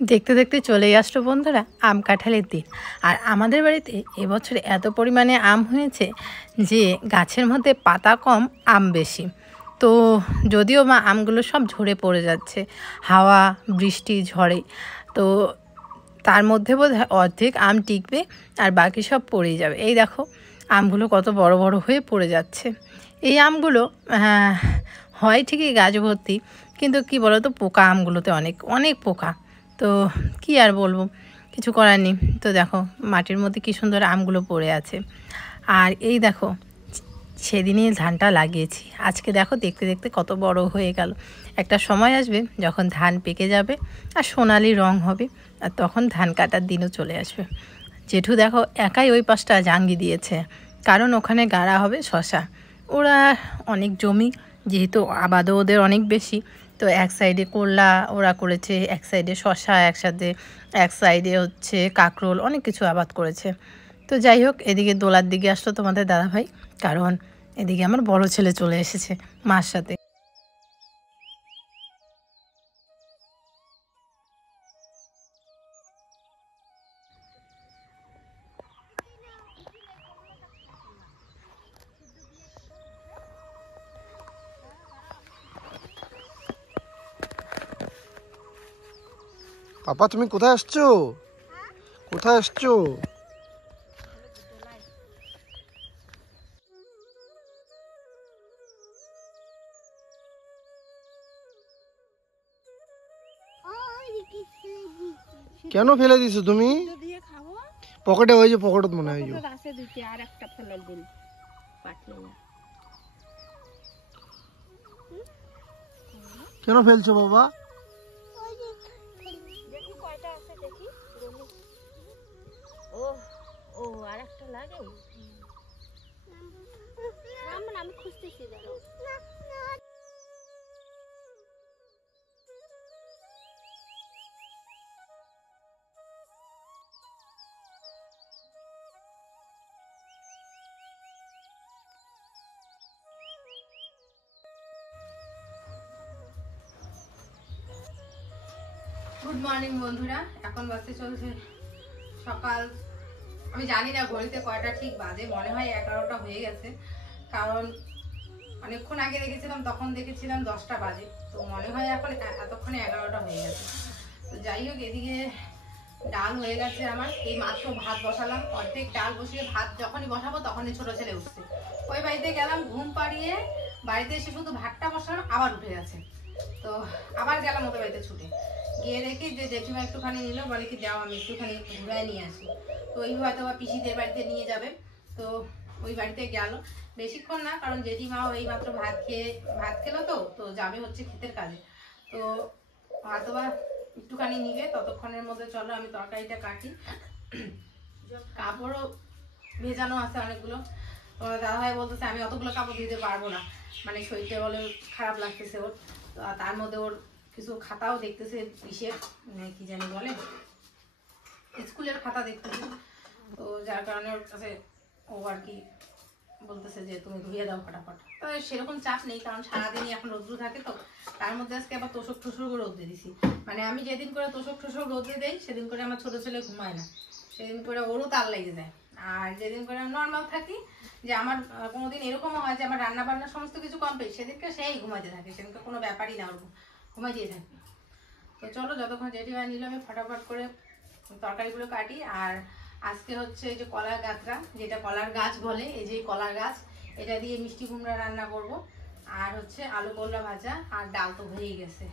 দেখতে দেখতে চলেই আসলো বন্ধুরা আম কাঁঠালের দিন। আর আমাদের বাড়িতে এবছর এত পরিমাণে আম হয়েছে যে গাছের মধ্যে পাতা কম আম বেশি। তো যদিও মা আমগুলো সব ঝরে পড়ে যাচ্ছে হাওয়া বৃষ্টি ঝড়ে, তো তার মধ্যে বোধহয় অর্ধেক আম টিকবে আর বাকি সব পড়েই যাবে। এই দেখো আমগুলো কত বড় বড় হয়ে পড়ে যাচ্ছে। এই আমগুলো হয় ঠিকই গাছ ভর্তি, কিন্তু কি বলো তো, পোকা আমগুলোতে অনেক অনেক পোকা। তো কি আর বলবো, কিছু করার নেই। তো দেখো মাটির মধ্যে কি সুন্দর আমগুলো পড়ে আছে। আর এই দেখো সেদিনই ধানটা লাগিয়েছি, আজকে দেখো দেখতে দেখতে কত বড় হয়ে গেল। একটা সময় আসবে যখন ধান পেকে যাবে আর সোনালি রং হবে, আর তখন ধান কাটার দিনও চলে আসবে। জেঠু দেখো একাই ওই পাশটা জাঙ্গি দিয়েছে, কারণ ওখানে গাড়া হবে শশা। ওরা অনেক জমি, যেহেতু আবাদও ওদের অনেক বেশি, তো এক সাইডে করলা ওরা করেছে, এক সাইডে শশা, একসাথে এক সাইডে হচ্ছে কাঁকরোল, অনেক কিছু আবাদ করেছে। তো যাই হোক, এদিকে দোলার দিকে আসলো তোমাদের দাদাভাই, কারণ এদিকে আমার বড় ছেলে চলে এসেছে মার সাথে। পাপা তুমি কোথায় আসছো? কোথায় আসছো? কেন ফেলে দিছো তুমি? পকেটে ওই যে পকেটত মনে হয় কেন ফেলছো বাবা? ও আরেকটা লাগে, আমি খুঁজতেছি। গুড মর্নিং বন্ধুরা, এখন বাজতে চলছে সকাল, আমি জানি না ঘড়িতে কয়টা ঠিক বাজে, মনে হয় 11টা হয়ে গেছে, কারণ অনেকক্ষণ আগে দেখেছিলাম তখন দেখেছিলাম 10টা বাজে, তো মনে হয় এখন এতক্ষণে 11টা হয়ে গেছে। তো যাই হোক, এদিকে ডাল হয়ে গেছে আমার, এই মাত্র ভাত বসালাম, অর্ধেক ডাল বসিয়ে ভাত যখনই বসাবো তখনই ছোট ছেলে উঠছে। ওই বাড়িতে গেলাম ঘুম পাড়িয়ে, বাড়িতে এসে শুধু ভাতটা বসালাম, আবার উঠে গেছে। তো আবার গেলাম ওদের বাড়িতে ছুটে গিয়ে দেখি যে জেঠিমা একটুখানি নিল, বলে কি যাও আমি একটুখানি ঘুরায় নিয়ে আসি। তো ওই হয়তো বা পিসিদের বাড়িতে নিয়ে যাবে, তো ওই বাড়িতে গেল। বেশিক্ষণ না, কারণ জেঠিমাও এই মাত্র ভাত খেলো, তো যাবে হচ্ছে ক্ষেতের কাজে, তো হয়তো বা একটুখানি নিবে। ততক্ষণের মধ্যে চলো আমি তরকারিটা কাটি। কাপড়ও ভেজানো আছে অনেকগুলো। তোমার দাদাভাই বলতেছে আমি অতগুলো কাপড় দিতে পারবো না, মানে শরীরটা বলে খারাপ লাগতেছে ওর। তার মধ্যে ওর কিছু খাতাও দেখতেছে, ইসের কি জানি বলে, স্কুলের খাতা দেখতেছে। তো যার কারণে ওর কাছে ও আর কি বলতেছে যে তুমি ধুয়ে দাও ফটাফট। তো সেরকম চাপ নেই, কারণ সারাদিনই এখন রোদ্রু থাকে, তো তার মধ্যে আজকে আবার তোষক ঠোসক রোদ্রে দিছি। মানে আমি যেদিন করে তোষক ঠোসক রোদ্রে দেই সেদিন করে আমার ছোট ছেলে ঘুমায় না, সেদিন করে ওরও তাল লেগে যায়। আর যেদিন করে নর্মাল থাকি, যে আমার কোনোদিন এরকমও হয় যে আমার রান্না বান্না সমস্ত কিছু কমপ্লিট, সেদিনকে সেই ঘুমাইতে থাকে, সেদিনকে কোনো ব্যাপারই না, ওর ঘুমাই দিয়ে থাকে। তো চলো যতক্ষণ জেঠিমা নিল আমি ফটাফট করে তরকারিগুলো কাটি। আর আজকে হচ্ছে এই যে কলার গাছটা, যেটা কলার গাছ বলে, এই যে কলার গাছ, এটা দিয়ে মিষ্টি কুমড়া রান্না করব। আর হচ্ছে আলু করলা ভাজা, আর ডাল তো হয়েই গেছে।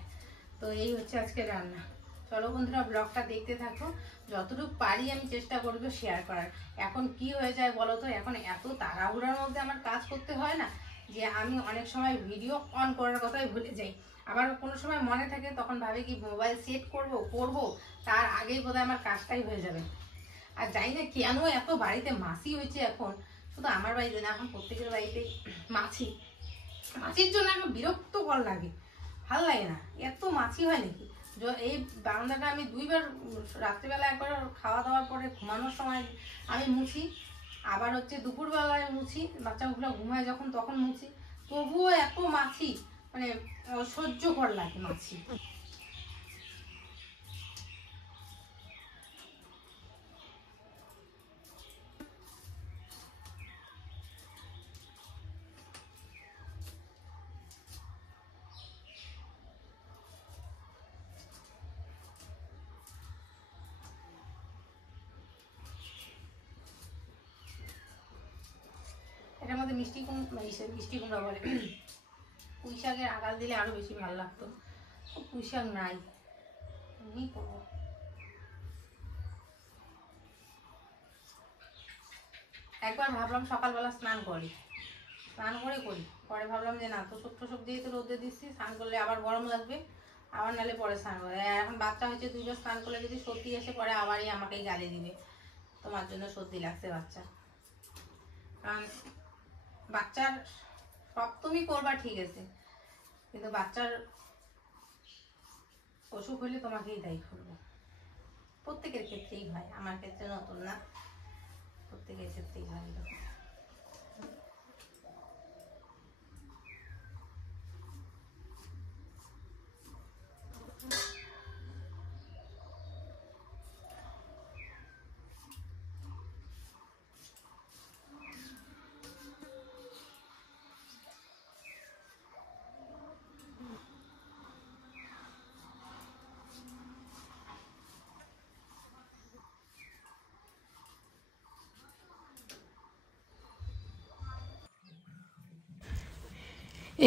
তো এই হচ্ছে আজকে রান্না। চলো বন্ধুরা ব্লগটা দেখতে থাকো, যতটুকু পারি আমি চেষ্টা করব শেয়ার করার। এখন কি হয়ে যায় বলো তো, এখন এত তাড়াহুড়ার মধ্যে আমার কাজ করতে হয় না, যে আমি অনেক সময় ভিডিও অন করার কথাই ভুলে যাই। আবার কোনো সময় মনে থাকে, তখন ভাবে কি মোবাইল সেট করব, তার আগেই বোধহয় আমার কাজটাই হয়ে যাবে। আর জানি না কেন এত বাড়িতে মাছি হয়েছে এখন, শুধু আমার বাড়িতে না, এখন প্রত্যেকের বাড়িতেই মাছির জন্য এখন বিরক্তকর লাগে, ভালো লাগে না, এত মাছি হয় নাকি। এই বারান্দাটা আমি 2বার, রাত্রিবেলা একবার খাওয়া দাওয়ার পরে ঘুমানোর সময় আমি মুছি, আবার হচ্ছে দুপুরবেলায় মুছি, বাচ্চাগুলো ঘুমায় যখন তখন মুছি, তবুও এত মাছি, মানে অসহ্যকর লাগে মাছি। মিষ্টি কুমড়া বলে, পুঁই শাকের আগাল দিলে আরো বেশি ভালো লাগতো। পুঁই শাক নাই, কি করবো। একবার ভাবলাম সকালবেলা স্নান করে করি, পরে ভাবলাম যে না, তোষক টোষক দিয়ে তো রোদে দিচ্ছি, স্নান করলে আবার গরম লাগবে, আবার নালে পরে স্নান করে। এখন বাচ্চা হয়েছে, দুইবার স্নান করলে যদি সর্দি এসে পরে আবারই আমাকেই গালি দিবে, তোমার জন্য সর্দি লাগছে বাচ্চা। কারণ বাচ্চার সব তুমি করবা ঠিক আছে, কিন্তু বাচ্চার অসুখ হলে তোমাকেই দায়ী করবো। প্রত্যেকের ক্ষেত্রেই হয়, আমার ক্ষেত্রে নতুন না, প্রত্যেকের ক্ষেত্রেই হয়।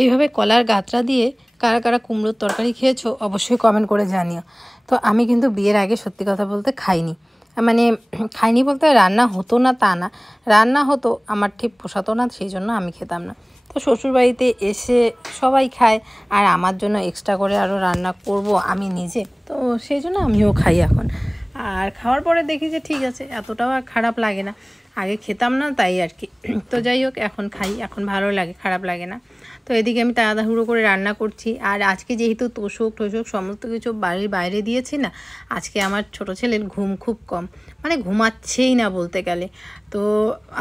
এইভাবে কলার গাঁতরা দিয়ে কারা কারা কুমড়োর তরকারি খেয়েছো অবশ্যই কমেন্ট করে জানিও। তো আমি কিন্তু বিয়ের আগে সত্যি কথা বলতে খাইনি, মানে খাইনি বলতে রান্না হতো না তা না, রান্না হতো, আমার ঠিক পোষাতো না, সেই জন্য আমি খেতাম না। তো শ্বশুরবাড়িতে এসে সবাই খায়, আর আমার জন্য এক্সট্রা করে আরও রান্না করব আমি নিজে, তো সেই জন্য আমিও খাই এখন। আর খাওয়ার পরে দেখি যে ঠিক আছে, এতটাও আর খারাপ লাগে না। আগে খেতাম না তাই আর কি, তো যাই হোক এখন খাই, এখন ভালো লাগে, খারাপ লাগে না। তো এদিকে আমি তাড়াহুড়ো করে রান্না করছি। আর আজকে যেহেতু তোষক সমস্ত কিছু বাড়ির বাইরে দিয়েছি না, আজকে আমার ছোট ছেলের ঘুম খুব কম, মানে ঘুমাচ্ছেই না বলতে গেলে। তো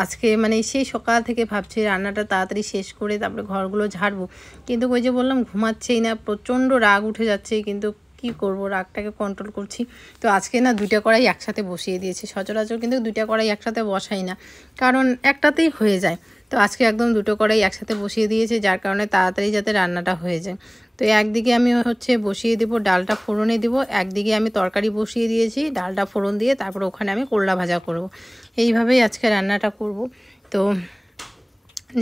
আজকে মানে সেই সকাল থেকে ভাবছি রান্নাটা তাড়াতাড়ি শেষ করে তারপরে ঘরগুলো ঝাড়বো, কিন্তু ওই যে বললাম ঘুমাচ্ছেই না, প্রচণ্ড রাগ উঠে যাচ্ছে, কিন্তু কি করব, রাগটাকে কন্ট্রোল করছি। তো আজকে না 2টা কড়াই একসাথে বসিয়ে দিয়েছি, সচরাচর কিন্তু 2টা কড়াই একসাথে বসাই না, কারণ একটাতেই হয়ে যায়। তো আজকে একদম 2টো কড়াই একসাথে বসিয়ে দিয়েছি, যার কারণে তাড়াতাড়ি যাতে রান্নাটা হয়ে যায়। তো একদিকে আমি বসিয়ে দেবো ডালটা ফোড়নে দিব, একদিকে আমি তরকারি বসিয়ে দিয়েছি, ডালটা ফোড়ন দিয়ে তারপরে ওখানে আমি করলা ভাজা করব। এইভাবেই আজকে রান্নাটা করব। তো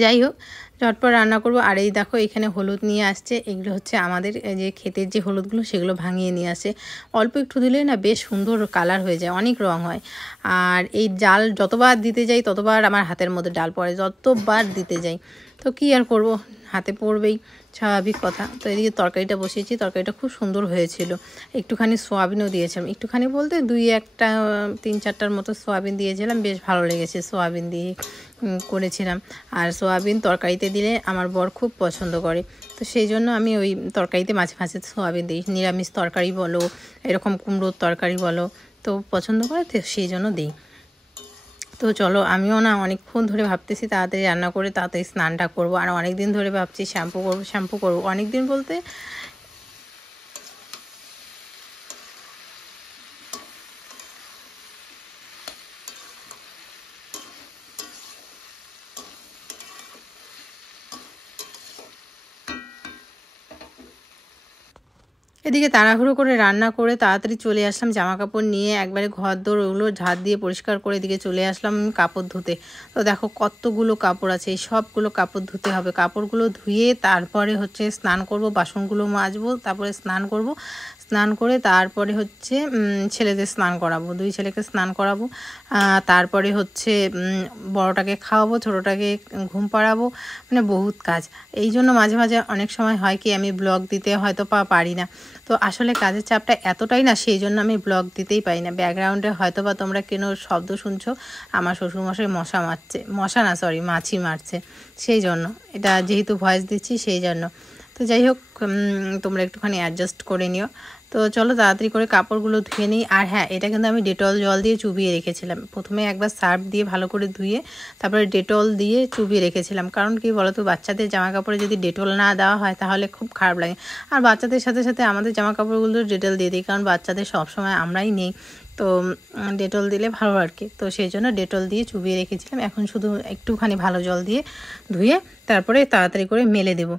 যাই হোক, ঝটপট রান্না করব। আর এই দেখো এখানে হলুদ নিয়ে আসছে, এগুলো হচ্ছে আমাদের যে ক্ষেতের যে হলুদগুলো সেগুলো ভাঙিয়ে নিয়ে আসে, অল্প একটু দিলে না বেশ সুন্দর কালার হয়ে যায়, অনেক রং হয়। আর এই ডাল যতবার দিতে যাই ততবার আমার হাতের মধ্যে ডাল পড়ে, যতবার দিতে যাই, তো কি আর করব, হাতে পড়বেই, স্বাভাবিক কথা। তো এদিকে তরকারিটা বসিয়েছি, তরকারিটা খুব সুন্দর হয়েছিল। একটুখানি সোয়াবিনও দিয়েছিলাম, একটুখানি বলতে 3-4টার মতো সোয়াবিন দিয়েছিলাম, বেশ ভালো লেগেছে, সোয়াবিন দিয়ে করেছিলাম। আর সোয়াবিন তরকারিতে দিলে আমার বর খুব পছন্দ করে, তো সেই জন্য আমি ওই তরকারিতে মাঝে মাঝে সোয়াবিন দিই, নিরামিষ তরকারি বলো, এরকম কুমড়োর তরকারি বলো, তো পছন্দ করে, তো সেই জন্য দিই। তো চলো, আমিও না অনেকক্ষণ ধরে ভাবতেছি তাড়াতাড়ি রান্না করে তাড়াতাড়ি স্নানটা করব। আর অনেক দিন ধরে ভাবছি শ্যাম্পু করবো, অনেক দিন বলতে এদিকে তাড়াহুড়ো করে রান্না করে তাড়াতাড়ি চলে আসলাম, জামা কাপড় নিয়ে একবারে ঘর দোর ওগুলো ঝাড় দিয়ে পরিষ্কার করে এদিকে চলে আসলাম কাপড় ধুতে। তো দেখো কতগুলো কাপড় আছে, এই সবগুলো কাপড় ধুতে হবে। কাপড়গুলো ধুয়ে তারপরে স্নান করব, বাসনগুলো মাজবো, তারপরে স্নান করব, স্নান করে তারপরে ছেলেদের স্নান করাবো, 2 ছেলেকে স্নান করাবো, তারপরে বড়টাকে খাওয়াবো, ছোটোটাকে ঘুম পাড়াবো, মানে বহুত কাজ। এই জন্য মাঝে মাঝে অনেক সময় হয় কি আমি ব্লগ দিতে হয়তো পারি না, তো আসলে কাজের চাপটা এতটাই না, সেই জন্য আমি ব্লগ দিতেই পারি না। ব্যাকগ্রাউন্ডে হয়তো বা তোমরা কেন শব্দ শুনছো, আমার শ্বশুরমশাই মাছি মারছে, সেই জন্য এটা যেহেতু ভয়েস দিচ্ছি সেই জন্য। তো যাই হোক, তোমরা একটুখানি অ্যাডজাস্ট করে নিও। তো চলো তাড়াতাড়ি করে কাপড়গুলো ধুয়ে নিই। আর হ্যাঁ, এটা কিন্তু আমি ডেটল জল দিয়ে চুবিয়ে রেখেছিলাম, প্রথমে একবার সার্ফ দিয়ে ভালো করে ধুয়ে তারপরে ডেটল দিয়ে চুবিয়ে রেখেছিলাম। কারণ কি বলো তো, বাচ্চাদের জামা কাপড়ে যদি ডেটল না দেওয়া হয় তাহলে খুব খারাপ লাগে। আর বাচ্চাদের সাথে সাথে আমাদের জামা কাপড়গুলো ডেটল দিয়ে দিই, কারণ বাচ্চাদের সবসময় আমরাই নেই, তো ডেটল দিলে ভালো আর কি। তো সেই জন্য ডেটল দিয়ে চুবিয়ে রেখেছিলাম, এখন শুধু একটুখানি ভালো জল দিয়ে ধুয়ে তারপরে তাড়াতাড়ি করে মেলে দেবো।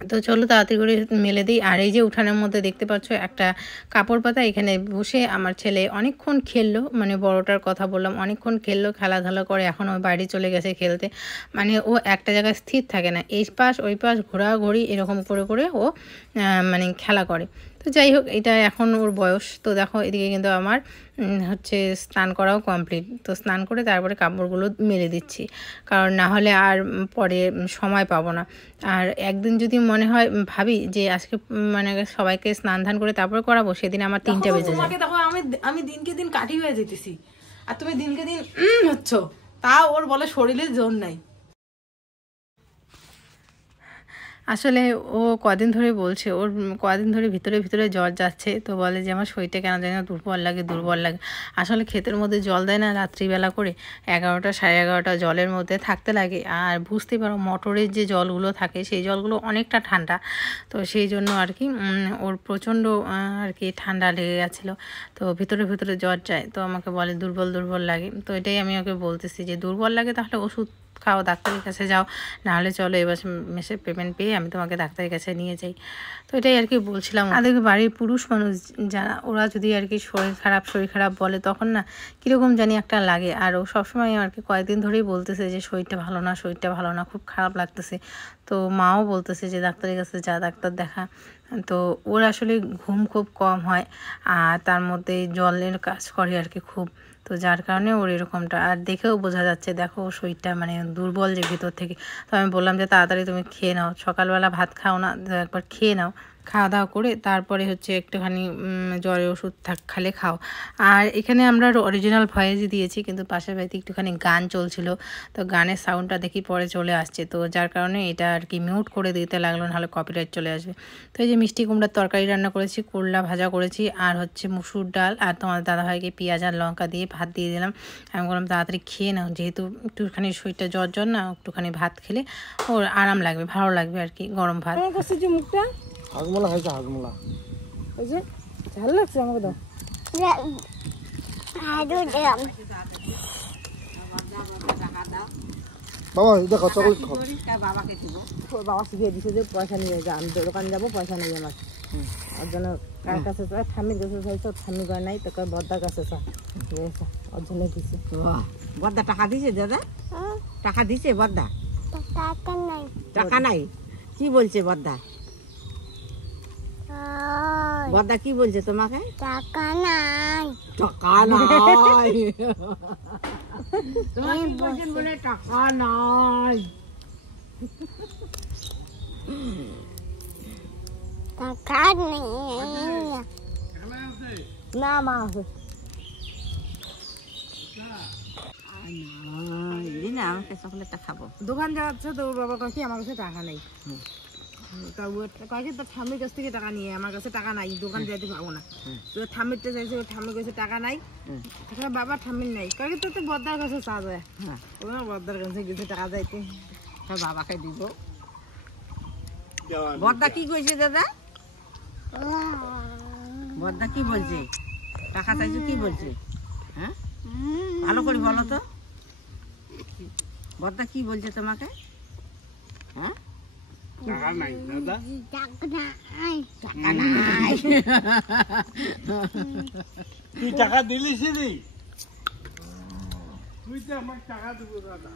তো চলো তাড়াতাড়ি করে মেলে দিই। আর এই যে উঠানের মধ্যে দেখতে পাচ্ছ একটা কাপড় পাতা, এখানে বসে আমার ছেলে অনেকক্ষণ খেললো, মানে বড়টার কথা বললাম, অনেকক্ষণ খেললো, খেলাধুলা করে এখন ওই বাইরে চলে গেছে খেলতে। মানে ও একটা জায়গায় স্থির থাকে না, এই পাশ ওই পাশ ঘোরাঘুরি এরকম করে করে ও মানে খেলা করে। তো যাই হোক, এটা এখন ওর বয়স। তো দেখো এদিকে কিন্তু আমার হচ্ছে স্নান করাও কমপ্লিট। তো স্নান করে তারপরে কাপড়গুলো মেলে দিচ্ছি, কারণ না হলে আর পরে সময় পাবো না। আর একদিন যদি মনে হয় ভাবি যে আজকে মানে সবাইকে স্নান ধান করে তারপরে করাবো, সেদিন আমার 3টা বেজে যায়। দেখো আমি দিনকে দিন কাঠি হয়ে যেতেছি, আর তুমি দিনকে দিন হচ্ছ, তা ওর বলে শরীরে জোর নাই। আসলে ও কদিন ধরে বলছে, ওর কদিন ধরে ভিতরে ভিতরে জ্বর যাচ্ছে। তো বলে যে আমার শরীরটা কেন জানি না দুর্বল লাগে দুর্বল লাগে। আসলে ক্ষেতের মধ্যে জল দেয় না রাত্রিবেলা করে, 11টা 11:30 জলের মধ্যে থাকতে লাগে। আর বুঝতেই পারো মোটরের যে জলগুলো থাকে সেই জলগুলো অনেকটা ঠান্ডা। তো সেই জন্য আর কি ওর প্রচণ্ড আর কি ঠান্ডা লেগে গেছিলো। তো ভিতরে ভিতরে জ্বর যায়, তো আমাকে বলে দুর্বল দুর্বল লাগে। তো এটাই আমি ওকে বলতেছি যে দুর্বল লাগে তাহলে ওষুধ খাও, ডাক্তারের কাছে যাও, নাহলে চলো এবার মেসের পেমেন্ট পেয়ে আমি তোমাকে ডাক্তারের কাছে নিয়ে যাই। তো এটাই আর কি বলছিলাম। আমাদের বাড়ির পুরুষ মানুষ যারা, ওরা যদি আর কি শরীর খারাপ বলে তখন না কীরকম জানি একটা লাগে। আর ও সবসময় আর কি কয়েকদিন ধরেই বলতেছে যে শরীরটা ভালো না, খুব খারাপ লাগতেছে। তো মাও বলতেছে যে ডাক্তারের কাছে যা, ডাক্তার দেখা। তো ওর আসলে ঘুম খুব কম হয়, আর তার মধ্যে জলের কাজ করে আর কি খুব। তো যার কারণে ওর এরকমটা, আর দেখেও বোঝা যাচ্ছে, দেখো ওর শরীরটা মানে দুর্বল যে ভিতর থেকে। তো আমি বললাম যে তাড়াতাড়ি তুমি খেয়ে নাও, সকালবেলা ভাত খাও না, একবার খেয়ে নাও, খাওয়া দাওয়া করে তারপরে হচ্ছে একটুখানি জ্বরের ওষুধ খালে খাও। আর এখানে আমরা অরিজিনাল ভয়েসই দিয়েছি, কিন্তু পাশের বাড়িতে একটুখানি গান চলছিল, তো গানের সাউন্ডটা দেখি পরে চলে আসছে। তো যার কারণে এটা আর কি মিউট করে দিতে লাগলো, নাহলে কপিরাইট চলে আসবে। তো এই যে মিষ্টি কুমড়ার তরকারি রান্না করেছি, করলা ভাজা করেছি, আর হচ্ছে মুসুর ডাল, আর তোমার দাদাভাইকে পেঁয়াজ আর লঙ্কা দিয়ে ভাত দিয়ে দিলাম। আমি বললাম তাড়াতাড়ি খেয়ে নাও, যেহেতু একটুখানি শরীরটা জ্বর না, একটুখানি ভাত খেলে ওর আরাম লাগবে, ভালো লাগবে আর কি, গরম ভাত। যে মুখটা হাজমোলা খাইছে, হাজমোলা ওই যে ঝাল লাগছে আমাকে দাও। বাবা দেখো চকলেট খাও। বাবা শিখিয়ে দিছে যে পয়সা নিয়ে যা, আমি দোকান যাবো পয়সা নিয়ে আমার। ওর জন্য কার কাছে ঠাম্মির কাছে চাইছো, ঠাম্মি করে নাই, তোকে বদ্দার কাছে চা, ওর জন্য দিছে। বদ্দা টাকা দিছে দাদা? টাকা দিছে বদ্দা? টাকা নাই। কি বলছে বদ্দা? বদ্দা কি বলছে তোমাকে? টাকা নাই। টাকা নাই তোমাকে বলছেন বলে টাকা নাই। টাকা নেই না মা আছে না, আমাকে চকলেটটা খাবো। দোকান যাচ্ছে তো ওর বাবা কাছে আমার কাছে টাকা নেই, তো ঠাম্মির কাছ থেকে টাকা নিয়ে আমার কাছে টাকা নাই, দোকান যাইতে পারবো না। তো ঠাম্মিরটা চাইছে, ওর ঠাম্মির কাছে টাকা নাই, বাবা ঠাম্মির নাই, কাকে তো বদ্দার কাছে চা যায়, ওরা বদ্দার কাছে গেছে টাকা যাইতে, বাবাকে দিব। বদ্দা কি কইছে দাদা? বদ্দা কি বলছে? টাকা চাইছো কি বলছে? হ্যাঁ ভালো করে বলো তো, বদ্দা কি বলছে তোমাকে? হ্যাঁ টাকা নাই দাদা, টাকা নাই, টাকা নাই। তুই টাকা দিলিস নি? তুই তো আমার টাকা দিব দাদা।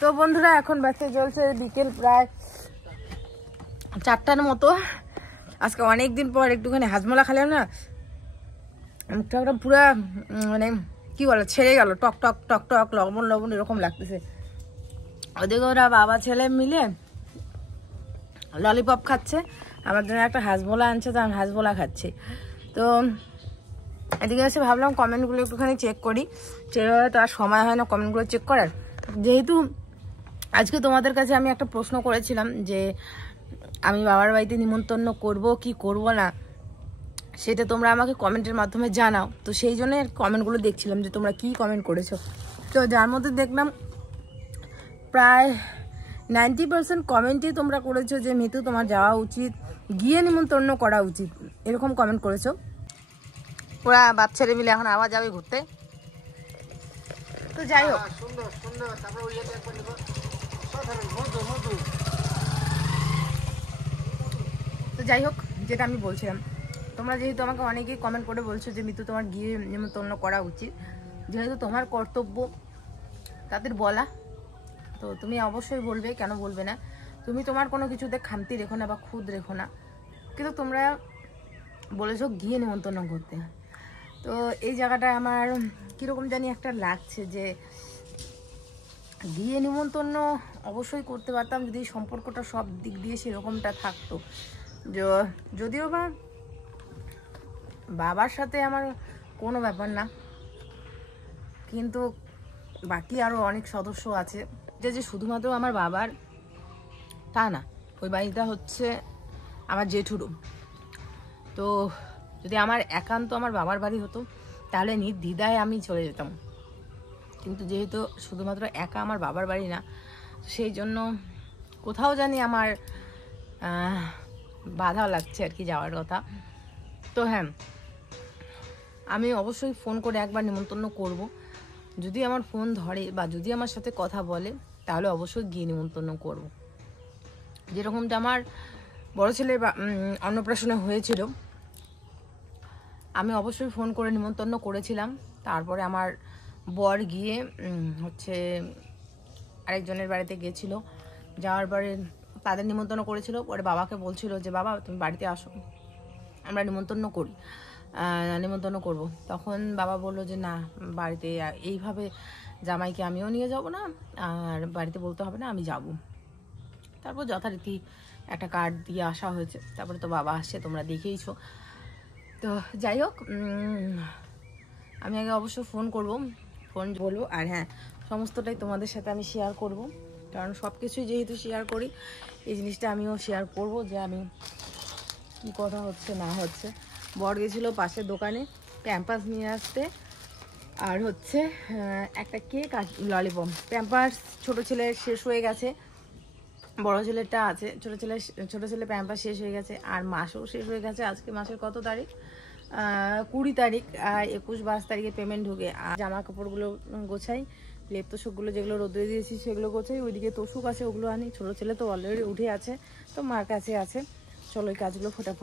তো বন্ধুরা এখন বাচ্চা চলছে বিকেল প্রায় 4টার মতো। আজকে অনেকদিন পর একটুখানি হাজমোলা খেলাম না, মুখটা পুরা মানে কি বলে ছেড়ে গেল, টক টক টক টক লবণ লবণ এরকম লাগতেছে। ওদিকে ওরা বাবা ছেলে মিলে ললিপপ খাচ্ছে, আমার জন্য একটা হাজমোলা আনছে, তো আমি হাজমোলা খাচ্ছি। তো এদিকে এসে ভাবলাম কমেন্টগুলো একটুখানি চেক করি, সেভাবে তো আর সময় হয় না কমেন্টগুলো চেক করার। যেহেতু আজকে তোমাদের কাছে আমি একটা প্রশ্ন করেছিলাম যে আমি বাবার বাড়িতে নিমন্ত্রণ করব কি করব না, সেটা তোমরা আমাকে কমেন্টের মাধ্যমে জানাও। তো সেই জন্য কমেন্টগুলো দেখছিলাম যে তোমরা কি কমেন্ট করেছো। তো যার মধ্যে দেখলাম প্রায় 90% কমেন্টই তোমরা করেছো যে মিতু তোমার যাওয়া উচিত, গিয়ে নিমন্ত্রণ করা উচিত, এরকম কমেন্ট করেছো। ওরা বাচ্চারা মিলে এখন আবার যাবে ঘুরতে। তো যাই হোক, সুন্দর সুন্দর। তারপর ওই একবার নিব সাধারণ মধু মধু। তো যাই হোক, যেটা আমি বলছিলাম, তোমরা যেহেতু আমাকে অনেকেই কমেন্ট করে বলছো যে মিতু তোমার গিয়ে নিমন্ত্রণ করা উচিত, যেহেতু তোমার কর্তব্য তাদের বলা, তো তুমি অবশ্যই বলবে, কেন বলবে না। তুমি তোমার কোনো কিছুতে খামতি রেখো না বা খুদ রেখো না, কিন্তু তোমরা বলেছো গিয়ে নিমন্ত্রণ করতে। তো এই জায়গাটা আমার কীরকম জানি একটা লাগছে যে গিয়ে নিমন্ত্রণ অবশ্যই করতে পারতাম যদি সম্পর্কটা সব দিক দিয়ে সেরকমটা থাকতো। যদিও বা বাবার সাথে আমার কোনো ব্যাপার না, কিন্তু বাকি আরও অনেক সদস্য আছে যে শুধুমাত্র আমার বাবার তা না, ওই বাড়িটা হচ্ছে আমার জেঠুরও। তো যদি আমার একান্ত আমার বাবার বাড়ি হতো তাহলে নির্দ্বিধায় আমি চলে যেতাম, কিন্তু যেহেতু শুধুমাত্র একা আমার বাবার বাড়ি না, সেই জন্য কোথাও জানি আমার বাধা লাগছে আর কি যাওয়ার কথা। তো হ্যাঁ, আমি অবশ্যই ফোন করে একবার নিমন্ত্রণ করব, যদি আমার ফোন ধরে বা যদি আমার সাথে কথা বলে তাহলে অবশ্যই গিয়ে নিমন্ত্রণ করব। যেরকমটা আমার বড় ছেলের অন্নপ্রাশনে হয়েছিল, আমি অবশ্যই ফোন করে নিমন্ত্রণ করেছিলাম। তারপরে আমার বর গিয়ে হচ্ছে আরেকজনের বাড়িতে গিয়েছিল, যাওয়ার পরে তাদের নিমন্ত্রণ করেছিল। পরে বাবাকে বলছিল যে বাবা তুমি বাড়িতে আসো, আমরা নিমন্ত্রণ করি, নিমন্ত্রণ করব। তখন বাবা বলল যে না, বাড়িতে এইভাবে জামাইকে আমিও নিয়ে যাব না, আর বাড়িতে বলতে হবে না, আমি যাব। তারপর যথারীতি একটা কার্ড দিয়ে আসা হয়েছে। তারপরে তো বাবা আসছে, তোমরা দেখেইছো। তো যাই হোক, আমি আগে অবশ্য ফোন বলবো, আর হ্যাঁ, সমস্তটাই তোমাদের সাথে আমি শেয়ার করব, কারণ সব কিছুই যেহেতু শেয়ার করি, এই জিনিসটা আমিও শেয়ার করব যে আমি কি কথা হচ্ছে না হচ্ছে। বর গেছিলো পাশের দোকানে প্যাম্পাস নিয়ে আসতে, আর হচ্ছে একটা কেক আর ললিপপ। প্যাম্পাস ছোটো ছেলের শেষ হয়ে গেছে, বড় ছেলেরটা আছে। ছোটো ছেলে প্যাম্পাস শেষ হয়ে গেছে, আর মাসও শেষ হয়ে গেছে। আজকে মাসের কত তারিখ? 20 তারিখ। 21-22 তারিখে পেমেন্ট ঢুকে। আর জামা কাপড়গুলো গোছাই, লেপ তোষকগুলো যেগুলো রোদে দিয়েছি সেগুলো গোছাই, ওইদিকে তোষক আছে ওগুলো আনি। ছোটো ছেলে তো অলরেডি উঠে আছে, তো মার কাছে আছে। চলো এই কাজগুলো ফটাফট